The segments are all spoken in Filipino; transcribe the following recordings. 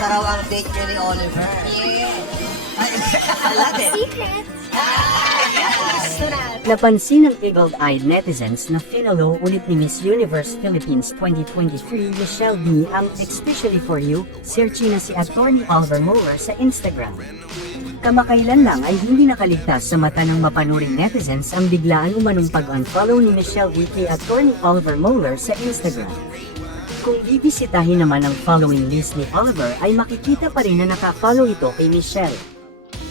Kumusta raw ang date niyo ni Oliver? Yeah. I love it. Secret. Napansin ng eagle-eyed netizens na finalo ulit ni Miss Universe Philippines 2023 Michelle D ang Especially For You, searchy na si Attorney Oliver Mueller sa Instagram. Kamakailan lang ay hindi nakaligtas sa mata ng mapanuring netizens ang biglaan umanong pag-unfollow ni Michelle D kay Attorney Oliver Mueller sa Instagram. Kung bibisitahin naman ang following list ni Oliver ay makikita pa rin na nakafollow ito kay Michelle.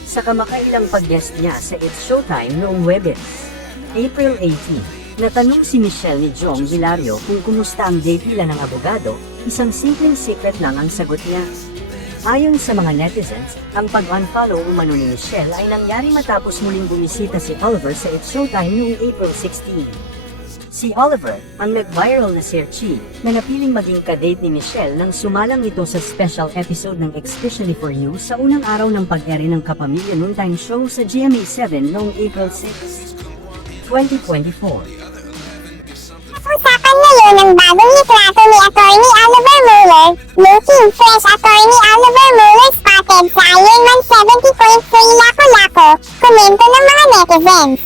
Sa kamakailang pag-guest niya sa It's Showtime noong Webes, April 18, natanong si Michelle ni Jong Hilario kung kumusta ang date nila ng abogado, isang simpleng secret lang ang sagot niya. Ayon sa mga netizens, ang pag-unfollow umano ni Michelle ay nangyari matapos muling bumisita si Oliver sa It's Showtime noong April 16. Si Oliver, ang nag-viral na searchy, na napiling maging kadate ni Michelle nang sumalang ito sa special episode ng Especially For You sa unang araw ng pag-ere ng Kapamilya Noontime Show sa GMA7 noong April 6, 2024. Usapan ngayon ang bagong litrato ni Attorney Oliver Mueller, looking fresh. Attorney Oliver Mueller spotted sa Ironman 70.3 Laco-Laco, komento ng mga netizens.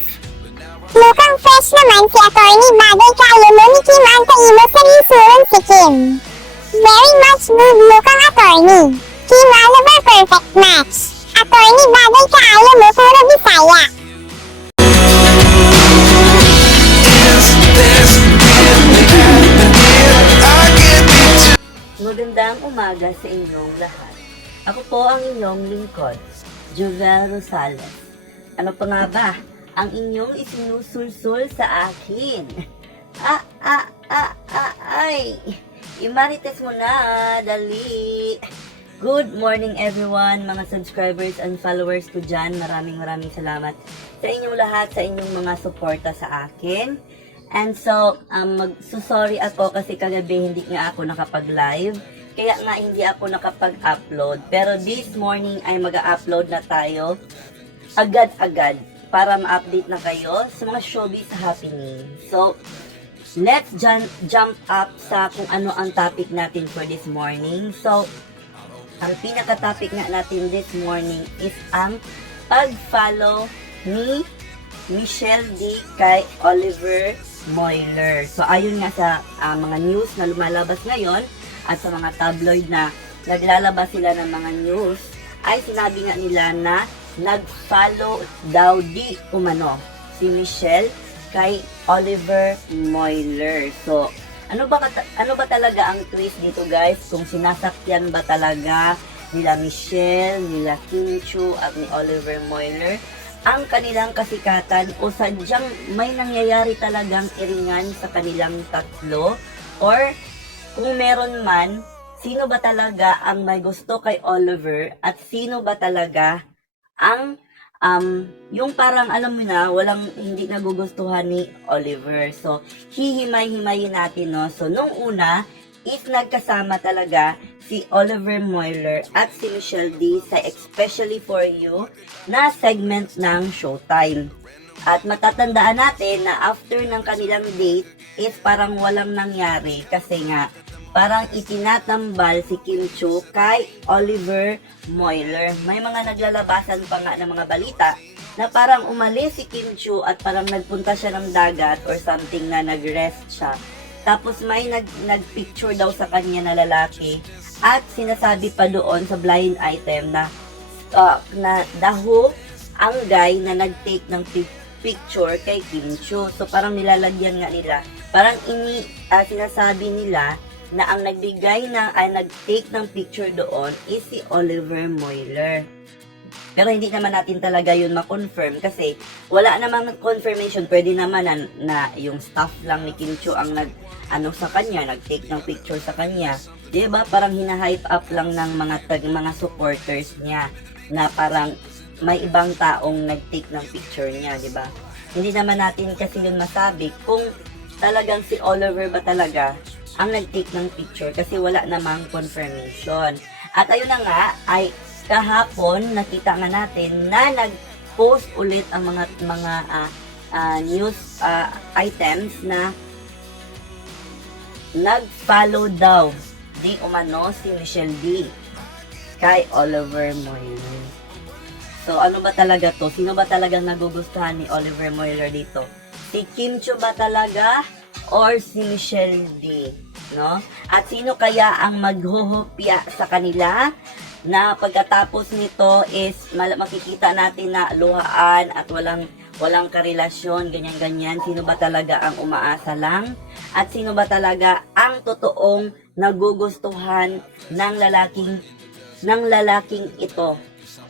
Mukhang fresh naman si Attorney bagay kayo mo ni Kim ang kaimo sa lisuran si Kim. Very much good look ang Attorney. Kim Oliver perfect match. Attorney bagay kayo mo puro Bisaya. Magandang umaga sa inyong lahat. Ako po ang inyong lingkod, Jovel Rosales. Ano pa nga ba ang inyong isinusulsul sa akin? Ay! Imarites mo na, dali! Good morning everyone, mga subscribers and followers ko dyan. Maraming salamat sa inyong lahat, sa inyong mga suporta sa akin. And so, magsusorry ako kasi kagabi hindi nga ako nakapag-live. Kaya nga hindi ako nakapag-upload. Pero this morning ay mag-upload na tayo agad-agad para ma-update na kayo sa mga showbiz happening. So, let's jump up sa kung ano ang topic natin for this morning. So, ang pinaka-topic nga natin this morning is ang pag-follow ni Michelle D kay Oliver Mueller. So, ayon nga sa mga news na lumalabas ngayon at sa mga tabloid na naglalabas sila ng mga news, ay sinabi nga nila na nag-follow daw di umano si Michelle kay Oliver Mueller. So, ano ba talaga ang twist dito guys? Kung sinasakyan ba talaga nila Michelle, nila Kim Chiu at ni Oliver Mueller ang kanilang kasikatan o sadyang may nangyayari talagang iringan sa kanilang tatlo? Or kung meron man, sino ba talaga ang may gusto kay Oliver at sino ba talaga ang yung parang alam mo na hindi nagugustuhan ni Oliver. So hihimay-himayin natin, no. So nung una is nagkasama talaga si Oliver Mueller at si Michelle D sa Especially For You na segment ng Showtime. At matatandaan natin na after ng kanilang date is parang walang nangyari kasi nga parang itinatambal si Kim Chiu kay Oliver Mueller. May mga naglalabasan pa nga ng mga balita na parang umalis si Kim Chiu at parang nagpunta siya ng dagat or something na nag-rest siya. Tapos may nag-picture daw sa kanya na lalaki at sinasabi pa doon sa blind item na daho ang guy na nag-take ng picture kay Kim Chiu. So parang nilalagyan nga nila. Parang sinasabi nila na ang nagbigay nag-take ng picture doon is si Oliver Mueller. Pero hindi naman natin talaga yun ma-confirm kasi wala namang confirmation. Pwede naman na yung staff lang ni Kim Chiu ang sa kanya, nag-take ng picture sa kanya. Diba? Parang hina-hype up lang ng mga supporters niya na parang may ibang taong nag-take ng picture niya, diba? Hindi naman natin kasi yun masabi kung talagang si Oliver ba talaga ang nag-take ng picture kasi wala namang confirmation. At ayun na nga, ay kahapon nakita nga natin na nag-post ulit ang mga news items na nag-follow daw di umano si Michelle D kay Oliver Moyler. So, ano ba talaga to? Sino ba talagang nagugustuhan ni Oliver Moyler dito? Si Kim Chiu ba talaga? Or si Michelle D? No? At sino kaya ang maghuhupya sa kanila? Na pagkatapos nito is makikita natin na luhaan at walang karelasyon, ganyan-ganyan. Sino ba talaga ang umaasa lang? At sino ba talaga ang totoong nagugustuhan ng lalaking ito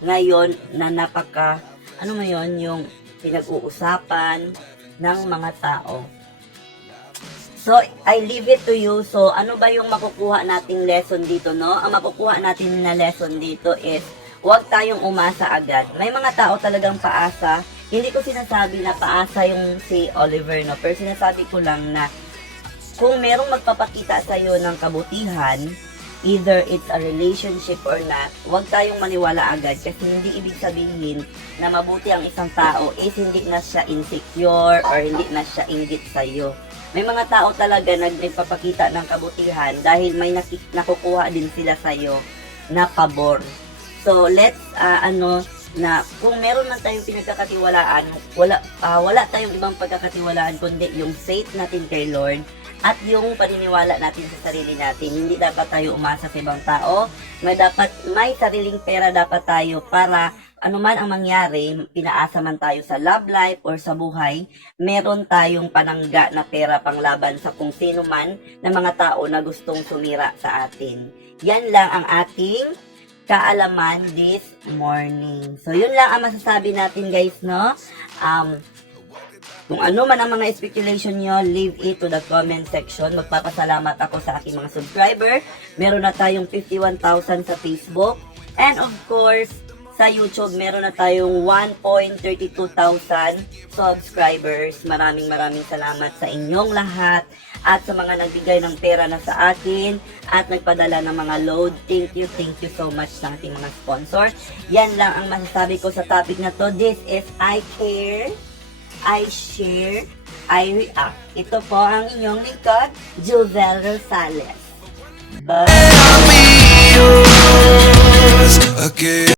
ngayon na ano mo yun, yung pinag-uusapan ng mga tao. So, I leave it to you. So, ano ba yung makukuha nating lesson dito, no? Ang makukuha natin na lesson dito is, huwag tayong umasa agad. May mga tao talagang paasa. Hindi ko sinasabi na paasa yung si Oliver, no? Pero sinasabi ko lang na kung merong magpapakita sa'yo ng kabutihan, either it's a relationship or not, huwag tayong maniwala agad kasi hindi ibig sabihin na mabuti ang isang tao is hindi na siya insecure or hindi na siya inggit sa'yo. May mga tao talaga nagpapakita ng kabutihan dahil may nakukuha din sila sa'yo na pabor. So, let's, na kung meron man tayong pinagkakatiwalaan, wala tayong ibang pagkakatiwalaan kundi yung faith natin kay Lord at yung paniniwala natin sa sarili natin. Hindi dapat tayo umasa sa ibang tao. May sariling pera dapat tayo para ano man ang mangyari, pinaasa man tayo sa love life or sa buhay, meron tayong panangga na pera panglaban sa kung sino man na mga tao na gustong sumira sa atin. Yan lang ang ating kaalaman this morning. So, yun lang ang masasabi natin guys, no? Kung ano man ang mga speculation nyo, leave it to the comment section. Magpapasalamat ako sa aking mga subscriber. Meron na tayong 51,000 sa Facebook. And of course, sa YouTube, meron na tayong 1.32,000 subscribers. Maraming salamat sa inyong lahat at sa mga nagbigay ng pera na sa akin at nagpadala ng mga load. Thank you so much sa ating mga sponsors. Yan lang ang masasabi ko sa topic na to. This is I Care, I Share, I React. Ito po ang inyong lingkod, Jovel Rosales. Bye!